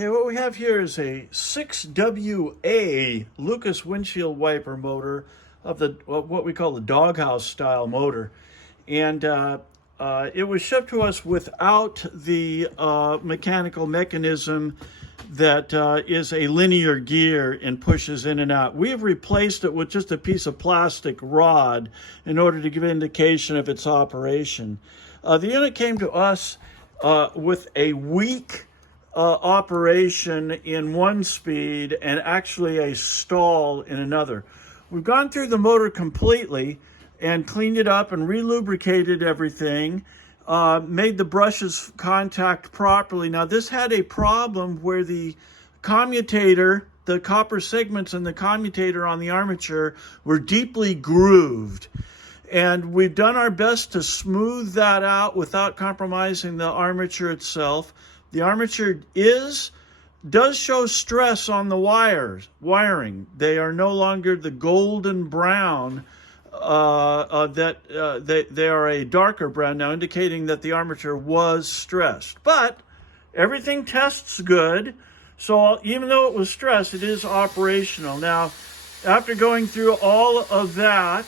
Okay, what we have here is a 6WA Lucas windshield wiper motor of the what we call the doghouse style motor, and it was shipped to us without the mechanical mechanism that is a linear gear and pushes in and out. We have replaced it with just a piece of plastic rod in order to give indication of its operation. The unit came to us with a weak operation in one speed and actually a stall in another. We've gone through the motor completely and cleaned it up and re-lubricated everything, made the brushes contact properly. Now this had a problem where the commutator, the copper segments in the commutator on the armature were deeply grooved. And we've done our best to smooth that out without compromising the armature itself. The armature does show stress on the wiring. They are no longer the golden brown, they are a darker brown now, indicating that the armature was stressed. But everything tests good, so even though it was stressed, it is operational. Now, after going through all of that,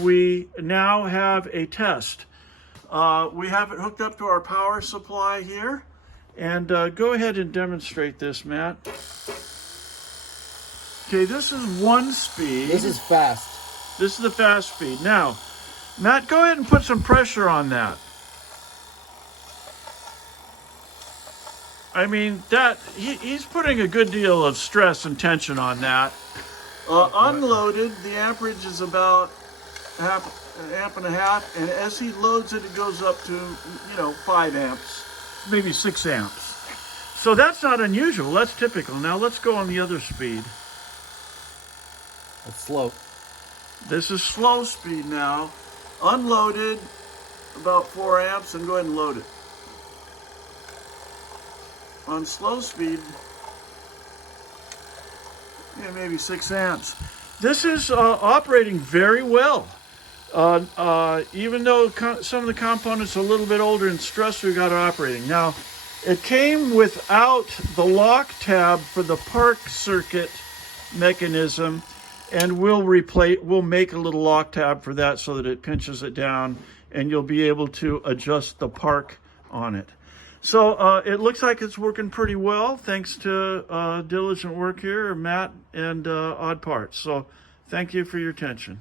we now have a test. We have it hooked up to our power supply here. And go ahead and demonstrate this, Matt. Okay, this is one speed. This is fast. This is the fast speed. Now, Matt, go ahead and put some pressure on that. I mean, he's putting a good deal of stress and tension on that. Unloaded, the amperage is about an amp and a half, and as he loads it, it goes up to, 5 amps. Maybe 6 amps. So that's not unusual, that's typical. Now let's go on the other speed. It's slow. This is slow speed now. Unloaded, about 4 amps, and go ahead and load it. On slow speed, maybe 6 amps. This is operating very well. Even though some of the components are a little bit older and stressed, we got it operating. Now, it came without the lock tab for the park circuit mechanism, and we'll make a little lock tab for that so that it pinches it down, and you'll be able to adjust the park on it. So it looks like it's working pretty well, thanks to diligent work here, Matt and Odd Parts. So thank you for your attention.